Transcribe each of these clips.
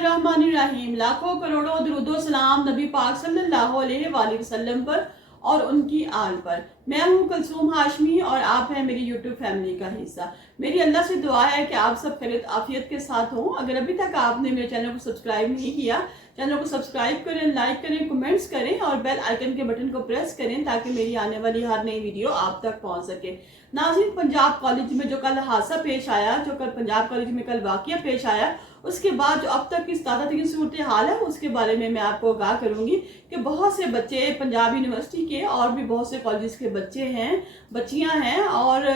बिस्मिल्लाहिर्रहमानिर्रहीम। लाखों करोड़ों दुरूदो सलाम नबी पाक सल्लल्लाहु अलैहि वसल्लम पर और उनकी आल पर। मैं हूँ कुलसूम हाशमी और आप हैं मेरी यूट्यूब फैमिली का हिस्सा। मेरी अल्लाह से दुआ है कि आप सब खैरियत आफियत के साथ हों। अगर अभी तक आपने मेरे चैनल को सब्सक्राइब नहीं किया, चैनल को सब्सक्राइब करें, लाइक करें, कमेंट्स करें और बेल आइकन के बटन को प्रेस करें ताकि मेरी आने वाली हर नई वीडियो आप तक पहुंच सके। नाज़रीन, पंजाब कॉलेज में जो कल हादसा पेश आया, जो कल पंजाब कॉलेज में कल वाकया पेश आया, उसके बाद जो अब तक की ताज़ा सूरत हाल है उसके बारे में मैं आपको आगाह करूंगी कि बहुत से बच्चे पंजाब यूनिवर्सिटी के और भी बहुत से कॉलेज के बच्चे हैं, बच्चियां हैं और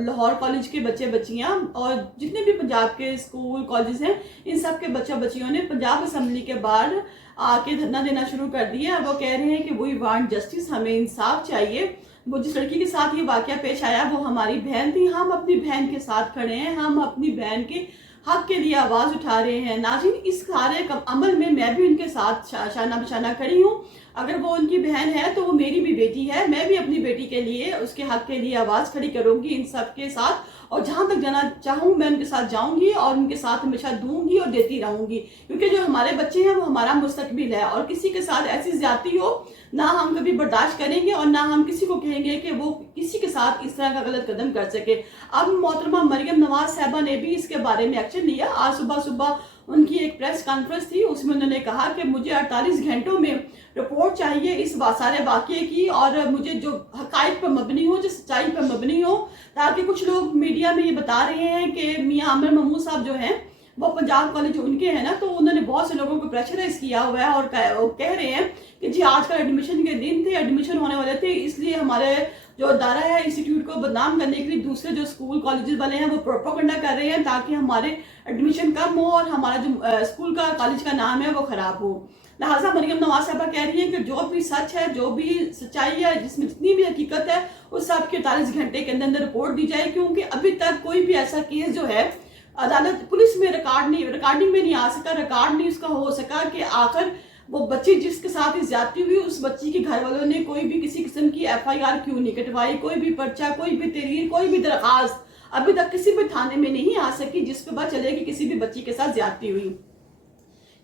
लाहौर कॉलेज के बच्चे बच्चियां और जितने भी पंजाब के स्कूल कॉलेज हैं, इन सब के बच्चा बच्चियों ने पंजाब असम्बली के बाहर आके धरना देना शुरू कर दिया। वो कह रहे हैं कि वी वांट जस्टिस, हमें इंसाफ चाहिए। वो जिस लड़की के साथ ये वाकया पेश आया वो हमारी बहन थी, हम अपनी बहन के साथ खड़े हैं, हम अपनी बहन के हक के लिए आवाज उठा रहे हैं। नाज़रीन, इस सारे अमल में मैं भी उनके साथ शाना बशाना खड़ी हूँ। अगर वो उनकी बहन है तो वो मेरी भी बेटी है, मैं भी अपनी बेटी के लिए, उसके हक के लिए आवाज खड़ी करूंगी इन सब के साथ, और जहां तक जाना चाहूँ मैं उनके साथ जाऊंगी और उनके साथ हमेशा दूंगी और देती रहूंगी, क्योंकि जो हमारे बच्चे हैं वो हमारा मुस्तकबिल है और किसी के साथ ऐसी ज्यादती हो ना हम कभी बर्दाश्त करेंगे और ना हम किसी को कहेंगे कि वो किसी के साथ इस तरह का गलत कदम कर सके। अब मोहतरमा मरियम नवाज साहबा ने भी इसके बारे में एक्शन लिया। आज सुबह उनकी एक प्रेस कॉन्फ्रेंस थी, उसमें उन्होंने कहा कि मुझे 48 घंटों में रिपोर्ट चाहिए इस सारे वाकये की और मुझे जो हकायक पर मबनी हो, जो सच्चाई पर मबनी हो, ताकि कुछ लोग मीडिया में ये बता रहे हैं कि मियां आमिर महमूद साहब जो हैं वो पंजाब कॉलेज उनके हैं ना, तो उन्होंने बहुत से लोगों को प्रेशराइज किया हुआ है और कह रहे हैं कि जी आजकल एडमिशन के दिन थे, एडमिशन होने वाले थे, इसलिए हमारे जो अदारा है इंस्टीट्यूट को बदनाम करने के लिए दूसरे जो स्कूल कॉलेजेस वाले हैं वो प्रोपेगेंडा कर रहे हैं ताकि हमारे एडमिशन कम हो और हमारा जो स्कूल का कॉलेज का नाम है वो खराब हो। लिहाजा मरियम नवाज साहबा कह रही है कि जो भी सच है, जो भी सच्चाई है, जिसमें जितनी भी हकीकत है उस सब के 48 घंटे के अंदर रिपोर्ट दी जाए, क्योंकि अभी तक कोई भी ऐसा केस जो है अदालत पुलिस में रिकॉर्डिंग में नहीं आ सका, रिकॉर्ड नहीं उसका हो सका कि आखिर वो बच्ची जिसके साथ ही ज्यादती हुई उस बच्ची के घर वालों ने कोई भी किसी किस्म की FIR क्यों नहीं कटवाई, कोई भी पर्चा, कोई भी तहरीर, कोई भी दरखास्त अभी तक किसी भी थाने में नहीं आ सकी जिस पे पता चले कि किसी भी बच्ची के साथ ज्यादती हुई।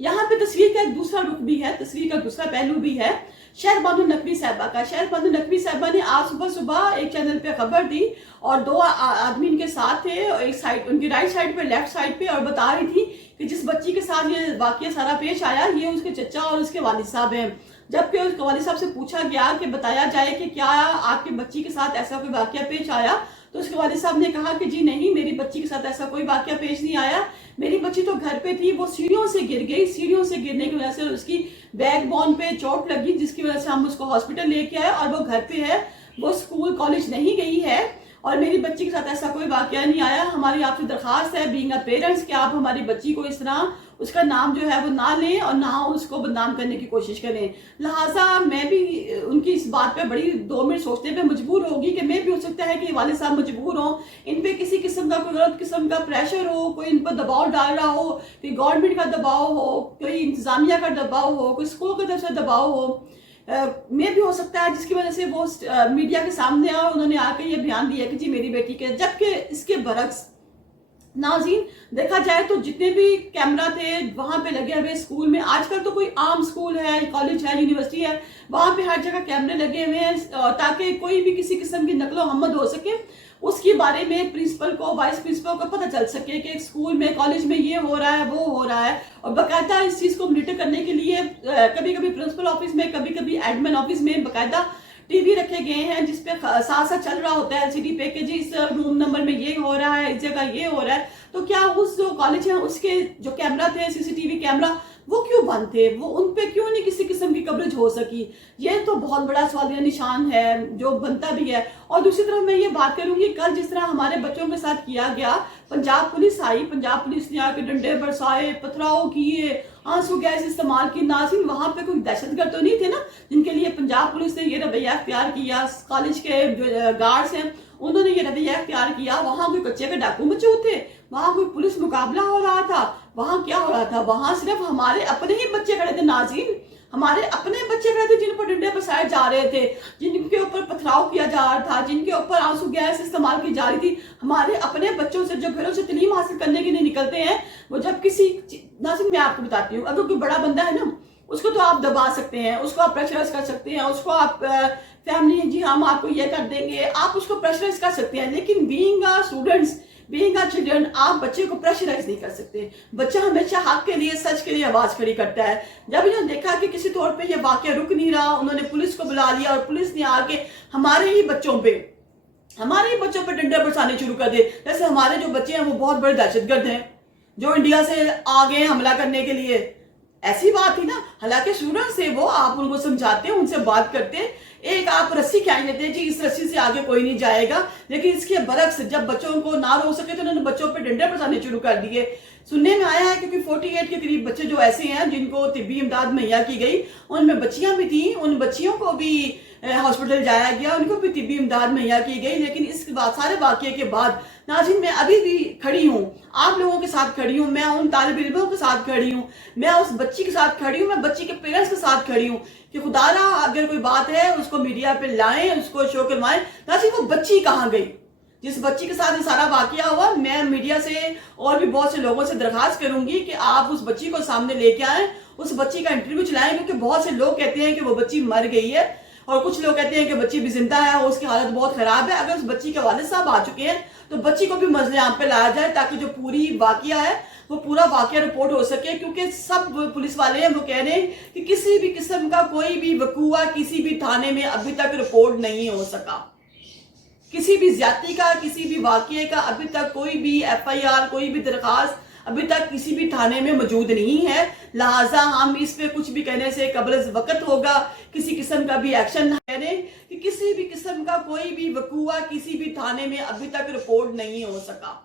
यहाँ पे तस्वीर का एक दूसरा रुख भी है, तस्वीर का दूसरा पहलू भी है शहरबानो नकवी साहबा का। शहरबानो नकवी साहबा ने आज सुबह एक चैनल पे खबर दी और दो आदमी इनके साथ थे, एक साइड उनकी राइट साइड पे, लेफ्ट साइड पे, और बता रही थी कि जिस बच्ची के साथ ये वाकया सारा पेश आया ये उसके चचा और उसके वालिद साहब हैं। जबकि उसके वालिद साहब से पूछा गया कि बताया जाए कि क्या आपकी बच्ची के साथ ऐसा कोई वाकया पेश आया, तो उसके वालिद साहब ने कहा कि जी नहीं, मेरी बच्ची के साथ ऐसा कोई वाकया पेश नहीं आया, मेरी बच्ची तो घर पे थी, वो सीढ़ियों से गिर गई, सीढ़ियों से गिरने की वजह से उसकी बैक बोन पे चोट लगी जिसकी वजह से हम उसको हॉस्पिटल लेके आए और वो घर पे है, वो स्कूल कॉलेज नहीं गई है और मेरी बच्ची के साथ ऐसा कोई वाकया नहीं आया। हमारी आपसे दरखास्त है बीइंग अ पेरेंट्स कि आप हमारी बच्ची को इस तरह उसका नाम जो है वो ना लें और ना उसको बदनाम करने की कोशिश करें। लिहाजा मैं भी उनकी इस बात पे बड़ी 2 मिनट सोचने पे मजबूर होगी कि मैं भी हो सकता है कि वालिद साहब मजबूर हो, इन पे किसी किस्म का कोई गलत किस्म का प्रेशर हो, कोई इन पर दबाव डाल रहा हो, कोई गवर्नमेंट का दबाव हो, कोई इंतजामिया का दबाव हो, कोई स्कूल की तरफ से दबाव हो, में भी हो सकता है जिसकी वजह से वो मीडिया के सामने आए, उन्होंने आके ये बयान दिया कि जी मेरी बेटी के। जबकि इसके बरक्स नाज़रीन देखा जाए तो जितने भी कैमरा थे वहां पे लगे हुए स्कूल में, आजकल तो कोई आम स्कूल है, कॉलेज है, यूनिवर्सिटी है, वहां पे हर जगह कैमरे लगे हुए हैं ताकि कोई भी किसी किस्म की नकलो हमद हो सके, उसके बारे में प्रिंसिपल को, वाइस प्रिंसिपल को पता चल सके कि स्कूल में, कॉलेज में ये हो रहा है, वो हो रहा है। और बाकायदा इस चीज को मॉनिटर करने के लिए कभी कभी प्रिंसिपल ऑफिस में, कभी कभी एडमिन ऑफिस में बाकायदा टीवी रखे गए हैं जिसपे साथ साथ चल रहा होता है LCD पे कि जी इस रूम नंबर में ये हो रहा है, इस जगह ये हो रहा है। तो क्या उस जो कॉलेज है उसके जो कैमरा थे, CCTV कैमरा, वो क्यों बंद थे, वो उन पे क्यों नहीं किसी किस्म की कवरेज हो सकी? ये तो बहुत बड़ा सवालिया निशान है जो बनता भी है। और दूसरी तरफ मैं ये बात करूंगी, कल जिस तरह हमारे बच्चों के साथ किया गया, पंजाब पुलिस आई, पंजाब पुलिस ने आके डंडे बरसाए, पथराव किए, आंसू गैस इस्तेमाल की। नाज़रीन, वहां पे कोई दहशतगर्द तो नहीं थे ना जिनके लिए पंजाब पुलिस ने ये रवैया अख्तियार किया? कॉलेज के जो गार्ड्स हैं उन्होंने ये रवैया अख्तियार किया। वहां कोई कच्चे के डाकू मौजूद थे, वहां कोई पुलिस मुकाबला हो रहा था, वहां क्या हो रहा था? वहां सिर्फ हमारे अपने ही बच्चे खड़े थे नाज़रीन, हमारे अपने बच्चे खड़े थे जिन पर डंडे बरसाए जा रहे थे, जिनके ऊपर पथराव किया जा रहा था, जिनके ऊपर आंसू गैस इस्तेमाल की जा रही थी। हमारे अपने बच्चों से जो घरों से तालीम हासिल करने के लिए निकलते हैं, वो जब किसी नाज़रीन मैं आपको बताती हूँ, अगर कोई बड़ा बंदा है ना, उसको तो आप दबा सकते हैं, उसको आप प्रेशराइज कर सकते हैं, उसको आप फैमिली जी हम आपको ये कर देंगे, आप उसको प्रेशराइज कर सकते हैं, लेकिन being a students, being a children, आप बच्चे को प्रेशराइज नहीं कर सकते। बच्चा हमेशा हक के लिए, सच के लिए आवाज खड़ी करता है। जब इन्होंने देखा कि किसी तौर पे ये वाकया रुक नहीं रहा, उन्होंने पुलिस को बुला लिया और पुलिस ने आके हमारे ही बच्चों पे डंडे बरसाने शुरू कर दिए। जैसे हमारे जो बच्चे हैं वो बहुत बड़े दहशतगर्द हैं जो इंडिया से आ गए हमला करने के लिए। ऐसी बात थी ना, हालांकि स्टूडेंट्स से वो, आप उनको समझाते, उनसे बात करते, एक आप रस्सी खींच लेते जी इस रस्सी से आगे कोई नहीं जाएगा। लेकिन इसके बरक्स जब बच्चों को ना रोक सके तो उन्होंने बच्चों पे डंडे बरसाने शुरू कर दिए। सुनने में आया है क्योंकि 48 के करीब बच्चे जो ऐसे हैं जिनको तिब्बी इमदाद मुहैया की गई, उनमें बच्चियां भी थी, उन बच्चियों को भी हॉस्पिटल जाया गया, उनको भी तिब्बी इमदाद मुहैया की गई। लेकिन इस सारे वाकये के बाद नाज़रीन मैं अभी भी खड़ी हूँ, आप लोगों के साथ खड़ी हूँ, मैं उन तालिब इल्मों के साथ खड़ी हूँ, मैं उस बच्ची के साथ खड़ी हूँ, मैं बच्ची के पेरेंट्स के साथ खड़ी हूँ कि खुदारा अगर कोई बात है उसको मीडिया पे लाएं, उसको शो करवाएं। नाज़रीन वो बच्ची कहाँ गई जिस बच्ची के साथ ये सारा वाकया हुआ? मैं मीडिया से और भी बहुत से लोगों से दरखास्त करूंगी कि आप उस बच्ची को सामने लेके आए, उस बच्ची का इंटरव्यू चलाएं, क्योंकि बहुत से लोग कहते हैं कि वो बच्ची मर गई है और कुछ लोग कहते हैं कि बच्ची भी जिंदा है और उसकी हालत बहुत खराब है। अगर उस बच्ची के वालिद साहब आ चुके हैं तो बच्ची को भी मसले आम पे लाया जाए ताकि जो पूरी वाकया है वो पूरा वाकया रिपोर्ट हो सके। क्योंकि सब पुलिस वाले हैं वो कह रहे हैं कि किसी भी किस्म का कोई भी वकूआ किसी भी थाने में अभी तक रिपोर्ट नहीं हो सका, किसी भी ज्यादती का, किसी भी वाकये का अभी तक कोई भी FIR, कोई भी दरखास्त अभी तक किसी भी थाने में मौजूद नहीं है। लिहाजा हम इस पे कुछ भी कहने से कबल वक्त होगा, किसी किस्म का भी एक्शन कह रहे कि किसी भी किस्म का कोई भी वकूआ किसी भी थाने में अभी तक रिपोर्ट नहीं हो सका,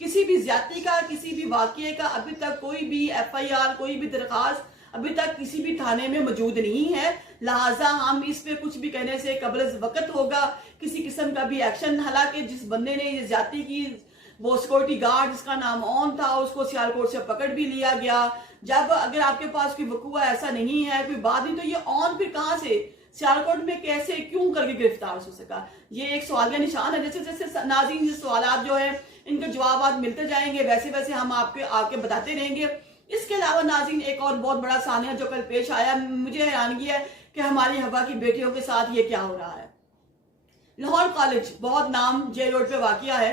किसी भी ज्यादती का, किसी भी वाकये का अभी तक कोई भी FIR, कोई भी दरखास्त अभी तक किसी भी थाने में मौजूद नहीं है। लिहाजा हम इस पे कुछ भी कहने से कबल वक्त होगा, किसी किस्म का भी एक्शन। हालांकि जिस बंदे ने ये ज्यादती की, वो सिक्योरिटी गार्ड जिसका नाम ऑन था, उसको सियालकोट से पकड़ भी लिया गया। जब अगर आपके पास कोई वकूआ ऐसा नहीं है, कोई बात नहीं, तो ये ऑन फिर कहां से सियालकोट में कैसे क्यों करके गिरफ्तार हो सका? ये एक सवालिया निशान है। जैसे जैसे नाज़रीन ये सवालात जो है इनके जवाब मिलते जाएंगे, वैसे वैसे हम आपके बताते रहेंगे। इसके अलावा नाज़रीन एक और बहुत बड़ा सानिया जो कल पेश आया, मुझे हैरानगी है कि हमारी हवा की बेटियों के साथ ये क्या हो रहा है। लाहौर कॉलेज, बहुत नाम जे रोड पे वाकया है,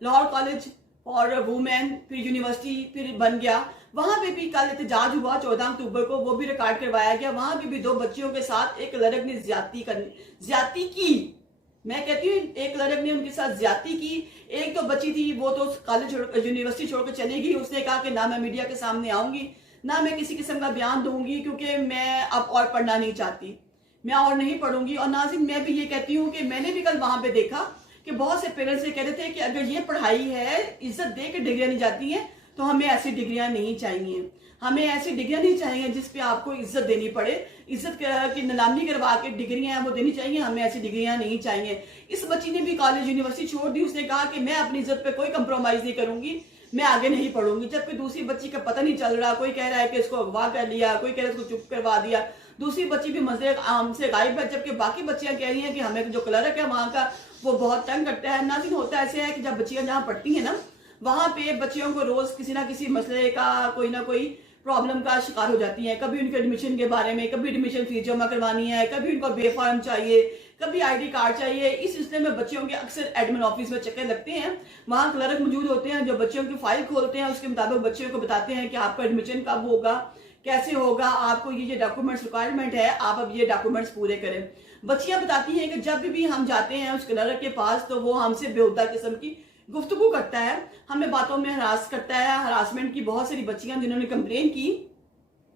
लाहौर कॉलेज फॉर वुमेन, फिर यूनिवर्सिटी फिर बन गया, वहां पे भी कल एहतजाज हुआ 14 अक्टूबर को, वो भी रिकॉर्ड करवाया गया। वहां पे भी 2 बच्चियों के साथ एक लड़क ने ज्यादती की। मैं कहती हूँ एक लड़क ने उनके साथ ज्यादती की। एक तो बच्ची थी वो तो कॉलेज यूनिवर्सिटी छोड़कर चली गई, उसने कहा कि ना मैं मीडिया के सामने आऊंगी, ना मैं किसी किस्म का बयान दूंगी, क्योंकि मैं अब और पढ़ना नहीं चाहती, मैं और नहीं पढ़ूंगी। और नाज़रीन मैं भी ये कहती हूँ कि मैंने भी कल वहां पे देखा कि बहुत से पेरेंट्स ये कह रहे थे कि अगर ये पढ़ाई है, इज्जत दे के डिग्रियां नहीं जाती हैं, तो हमें ऐसी डिग्रियां नहीं चाहिए, हमें ऐसी डिग्रियां नहीं चाहिए जिस पे आपको इज्जत देनी पड़े, इज्जत की नीलामी करवा के डिग्रियां हैं वो देनी चाहिए, हमें ऐसी डिग्रियां नहीं चाहिए। इस बच्ची ने भी कॉलेज यूनिवर्सिटी छोड़ दी, उसने कहा कि मैं अपनी इज्जत पे कोई कंप्रोमाइज नहीं करूंगी, मैं आगे नहीं पढ़ूंगी। जबकि दूसरी बच्ची का पता नहीं चल रहा, कोई कह रहा है कि इसको अगवा कर लिया, कोई कह रहा है इसको चुप करवा दिया, दूसरी बच्ची भी मसले आम से गायब है, जबकि बाकी बच्चियां कह रही हैं कि हमें जो क्लर्क है वहां का वो बहुत तंग करता है। नाज़रीन होता ऐसे है कि जब बच्चियां जहाँ पढ़ती हैं ना, वहां पे बच्चियों को रोज किसी ना किसी मसले का, कोई ना कोई प्रॉब्लम का शिकार हो जाती हैं। कभी उनके एडमिशन के बारे में, कभी एडमिशन फीस जमा करवानी है, कभी उनको बे फॉर्म चाहिए, कभी ID कार्ड चाहिए। इस सिलसिले में बच्चियों के अक्सर एडमिन ऑफिस में चक्कर लगते हैं, वहाँ क्लर्क मौजूद होते हैं जो बच्चियों की फाइल खोलते हैं, उसके मुताबिक बच्चियों को बताते हैं कि आपका एडमिशन कब होगा, कैसे होगा, आपको ये डॉक्यूमेंट्स रिक्वायरमेंट है, आप अब ये डॉक्यूमेंट्स पूरे करें। बच्चियां बताती हैं कि जब भी हम जाते हैं उस क्लर्क के पास तो वो हमसे बेहुदा किस्म की गुफ्तगू करता है, हमें बातों में हरास करता है। हरासमेंट की बहुत सारी बच्चियां जिन्होंने कंप्लेन की,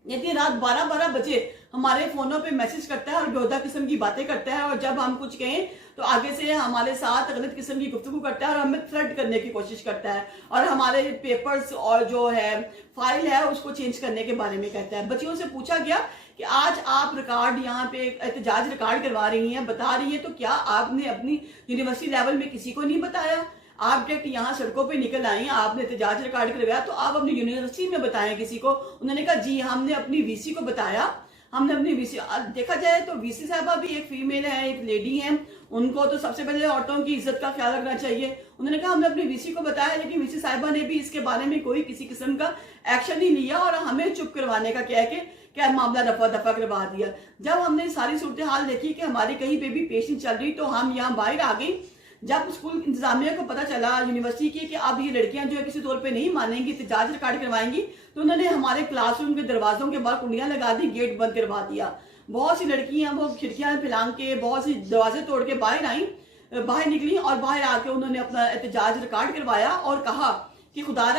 यदि रात 12-12 बजे हमारे फोनों पे मैसेज करता है और बेहुदा किस्म की बातें करता है, और जब हम कुछ कहें तो आगे से हमारे साथ गलत किस्म की गुफ्तगू करता है और हमें थ्रेट करने की कोशिश करता है, और हमारे पेपर्स और जो है फाइल है उसको चेंज करने के बारे में कहता है। बच्चियों से पूछा गया कि आज आप रिकॉर्ड यहाँ पे एहतजाज रिकॉर्ड करवा रही हैं, बता रही हैं, तो क्या आपने अपनी यूनिवर्सिटी लेवल में किसी को नहीं बताया? आप डायरेक्ट यहाँ सड़कों पे निकल आई, आपने एहतजाज रिकॉर्ड करवाया, तो आप अपनी यूनिवर्सिटी में बताएं किसी को। उन्होंने कहा जी हमने अपनी VC को बताया, हमने अपनी VC। देखा जाए तो VC साहबा भी एक फीमेल है, एक लेडी है, उनको तो सबसे पहले औरतों की इज्जत का ख्याल रखना चाहिए, انہوں نے کہا ہم نے اپنی وی سی کو بتایا لیکن وی سی صاحبہ نے بھی اس کے بارے میں کوئی کسی قسم کا ایکشن نہیں لیا اور ہمیں چپ کروانے کا کہہ کے کیا معاملہ رفع دفع کروا دیا. جب ہم نے ساری صورتحال دیکھی کہ ہماری کہیں پہ بھی پیش نہیں چل رہی تو ہم یہاں باہر آ گئی. جب اسکول انتظامیہ کو پتہ چلا یونیورسٹی کی کہ اب یہ لڑکیاں جو ہے کسی طور پہ نہیں مانیں گی, احتجاج ریکارڈ کروائیں گی, تو انہوں نے ہمارے کلاس روم کے دروازوں کے باہر کنڈیاں لگا دی, گیٹ بند کروا دیا. بہت سی لڑکیاں وہ کھڑکیاں پھلانگ کے بہت سی دروازے توڑ کے باہر آئیں, باہر نکلی اور باہر آ کے انہوں نے اپنا احتجاج ریکارڈ کروایا اور کہا کہ خدا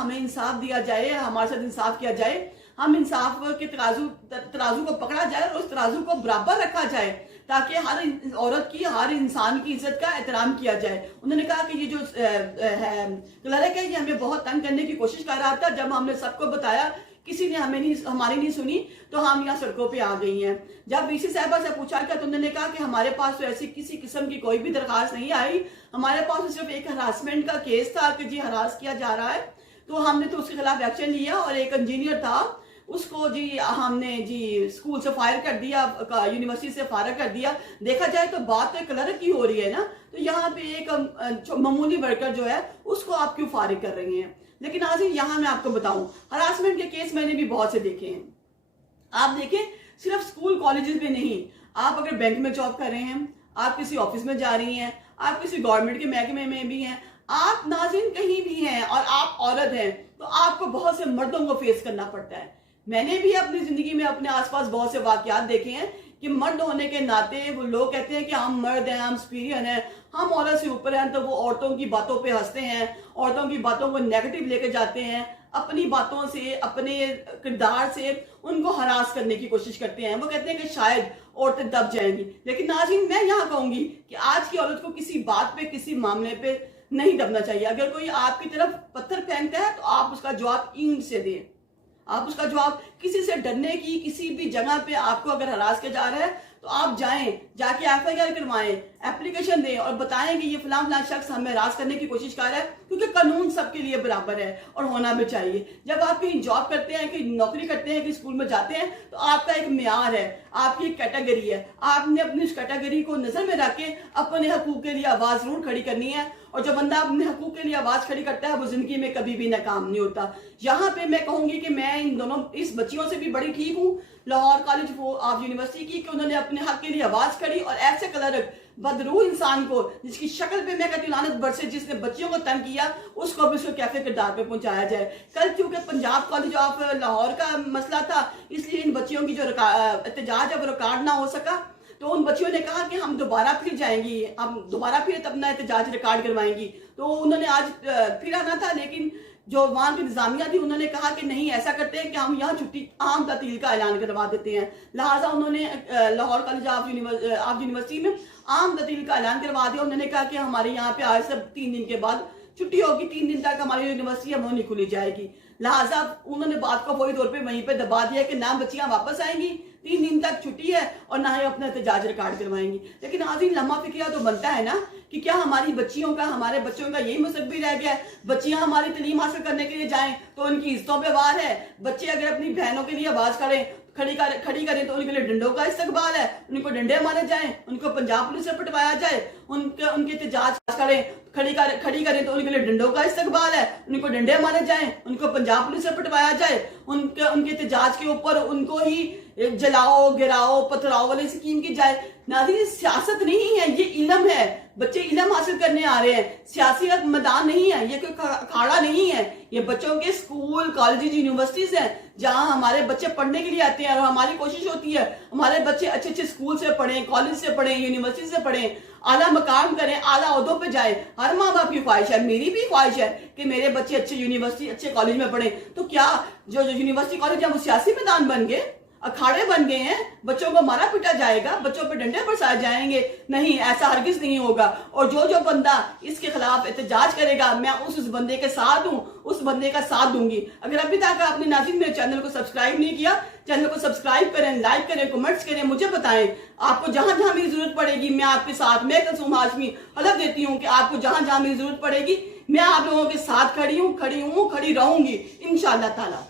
ہمیں انصاف دیا جائے, ہمارے ساتھ انصاف کیا جائے, ہم انصاف کے ترازو کو پکڑا جائے اور اس ترازو کو برابر رکھا جائے تاکہ ہر عورت کی, ہر انسان کی عزت کا احترام کیا جائے. انہوں نے کہا کہ یہ جو کلرک ہے یہ ہمیں بہت تنگ کرنے کی کوشش کر رہا تھا. جب ہم نے سب کو بتایا کسی نے ہماری نہیں سنی تو ہم یہاں سڑکوں پہ آ گئی ہیں. جب وی سی صاحبہ سے پوچھا گیا تو انہوں نے کہا کہ ہمارے پاس تو ایسی کسی قسم کی کوئی بھی درخواست نہیں آئی, ہمارے پاس صرف ایک ہراسمنٹ کا کیس تھا کہ جی ہراس کیا جا رہا ہے, تو ہم نے تو اس کے خلاف ایکشن لیا. اور ایک انجینئر تھا اس کو جی ہم نے جی اسکول سے فائر کر دیا, یونیورسٹی سے فارغ کر دیا. دیکھا جائے تو بات تو کلرک کی ہو رہی ہے نا, تو یہاں پہ ایک معمولی ورکر جو ہے اس کو آپ کیوں فارغ کر رہی ہیں. لیکن آج یہاں میں آپ کو بتاؤں ہراسمنٹ کے کیس میں نے بھی بہت سے دیکھے ہیں. آپ دیکھیں صرف اسکول کالجز میں نہیں, آپ اگر بینک میں جاب کر رہے ہیں, آپ کسی آفس میں جا رہی ہیں, آپ کسی گورنمنٹ کے محکمے میں بھی ہیں, آپ ناظرین کہیں بھی ہیں اور آپ عورت ہیں تو آپ کو بہت سے مردوں کو فیس کرنا پڑتا ہے. میں نے بھی اپنی زندگی میں اپنے آس پاس بہت سے واقعات دیکھے ہیں کہ مرد ہونے کے ناطے وہ لوگ کہتے ہیں کہ ہم مرد ہیں, ہم سپیریئر ہیں, ہم عورت سے اوپر ہیں, تو وہ عورتوں کی باتوں پہ ہنستے ہیں, عورتوں کی باتوں کو نیگیٹو لے کے جاتے ہیں, اپنی باتوں سے, اپنے کردار سے ان کو ہراس کرنے کی کوشش کرتے ہیں. وہ کہتے ہیں کہ شاید عورتیں دب جائیں گی. لیکن ناظرین میں یہاں کہوں گی کہ آج کی عورت کو کسی بات پہ, کسی معاملے پہ نہیں دبنا چاہیے. اگر کوئی آپ کی طرف پتھر پھینکتا ہے تو آپ اس کا جواب اینٹ سے دیں. آپ اس کا جواب کسی سے ڈرنے کی, کسی بھی جگہ پہ آپ کو اگر ہراس کیا جا رہا ہے تو آپ جائیں, جا کے ایف آئی آر کروائیں, اپلیکیشن دیں اور بتائیں کہ یہ فلاں فلاں شخص ہمیں ہراس کرنے کی کوشش کر رہا ہے, کیونکہ قانون سب کے لیے برابر ہے اور ہونا بھی چاہیے. جب آپ کہیں جاب کرتے ہیں, کہیں نوکری کرتے ہیں, کہیں اسکول میں جاتے ہیں تو آپ کا ایک معیار ہے, آپ کی ایک کیٹیگری ہے. آپ نے اپنی اس کیٹیگری کو نظر میں رکھ کے اپنے حقوق کے لیے آواز ضرور کھڑی کرنی ہے. اور جو بندہ اپنے حقوق کے لیے آواز کھڑی کرتا ہے وہ زندگی میں کبھی بھی ناکام نہیں ہوتا. یہاں پہ میں کہوں گی کہ میں ان دونوں اس بچیوں سے بھی بڑی ٹھیک ہوں, لاہور کالج آف یونیورسٹی کی, کہ انہوں نے اپنے حق کے لیے آواز کھڑی اور ایسے کلرک بدروح انسان کو جس کی شکل پہ میں کہتی ہوں لعنت برسے, جس نے بچیوں کو تنگ کیا اس کو بھی اس کو کیفے کردار پہ پہنچایا جائے. کل کیونکہ پنجاب کالج آف لاہور کا مسئلہ تھا اس لیے ان بچیوں کی جو احتجاج ہے وہ ریکارڈ نہ ہو سکا, تو ان بچیوں نے کہا کہ ہم دوبارہ پھر جائیں گی, ہم دوبارہ پھر اپنا احتجاج ریکارڈ کروائیں گی. تو انہوں نے آج پھر آنا تھا, لیکن جو وہاں کی انتظامیہ تھی انہوں نے کہا کہ نہیں ایسا کرتے ہیں کہ ہم یہاں چھٹی عام تعطیل کا اعلان کروا دیتے ہیں. لہٰذا انہوں نے لاہور کالج آف یونیورسٹی میں عام تعطیل کا اعلان کروا دیا. انہوں نے کہا کہ ہمارے یہاں پہ آج سے 3 دن کے بعد چھٹی ہوگی, 3 دن تک ہماری یونیورسٹی ہے وہ نہیں کھلی جائے گی. لہٰذا انہوں نے بات کو فوری طور پہ وہیں پہ دبا دیا کہ نہ بچیاں واپس آئیں گی, 3 دن تک چھٹی ہے, اور نہ ہی اپنا احتجاج ریکارڈ کروائیں گی. لیکن آج لمحہ فکریہ تو بنتا ہے نا کہ کیا ہماری بچیوں کا, ہمارے بچوں کا یہی مستقبل رہ گیا ہے. بچیاں ہماری تعلیم حاصل کرنے کے لیے جائیں تو ان کی عزتوں پہ وار ہے. بچے اگر اپنی بہنوں کے لیے آواز کھڑی کریں تو ان کے لیے ڈنڈوں کا استقبال ہے, ان کو ڈنڈے مارے جائیں, ان کو پنجاب پولیس سے پٹوایا جائے. ان کے احتجاج کھڑی کریں تو ان کے لیے ڈنڈوں کا استقبال ہے, ان کو ڈنڈے مارے جائیں, ان کو پنجاب پولیس سے پٹوایا جائے. ان کے احتجاج کے اوپر ان کو ہی جلاؤ, گراؤ, پتھراؤ والی اسکیم کی جائے. ناظرین سیاست نہیں ہے, یہ علم ہے. بچے علم حاصل کرنے آ رہے ہیں, سیاسی میدان نہیں ہے, یہ کوئی اکھاڑا نہیں ہے. یہ بچوں کے اسکول, کالجز, یونیورسٹیز ہیں جہاں ہمارے بچے پڑھنے کے لیے آتے ہیں, اور ہماری کوشش ہوتی ہے ہمارے بچے اچھے اچھے اسکول سے پڑھیں, کالج سے پڑھیں, یونیورسٹی سے پڑھیں, اعلیٰ مقام کریں, اعلیٰ عہدوں پہ جائیں. ہر ماں باپ کی خواہش ہے, میری بھی خواہش ہے کہ میرے بچے اچھے یونیورسٹی, اچھے کالج میں پڑھیں. تو کیا جو یونیورسٹی کالج ہے وہ سیاسی میدان بن گئے, اکھاڑے بن گئے ہیں, بچوں کو مارا پیٹا جائے گا, بچوں پہ ڈنڈے برسائے جائیں گے؟ نہیں, ایسا ہرگز نہیں ہوگا. اور جو بندہ اس کے خلاف احتجاج کرے گا میں اس بندے کے ساتھ ہوں, اس بندے کا ساتھ دوں گی. اگر ابھی تک آپ نے ناظرین میرے چینل کو سبسکرائب نہیں کیا, چینل کو سبسکرائب کریں, لائک کریں, کمنٹس کریں, مجھے بتائیں آپ کو جہاں جہاں میری ضرورت پڑے گی میں آپ کے ساتھ, میں کلثوم ہاشمی حلف دیتی ہوں کہ آپ کو جہاں جہاں میری ضرورت پڑے گی میں آپ لوگوں کے ساتھ کھڑی ہوں, کھڑی رہوں گی انشاءاللہ تعالی.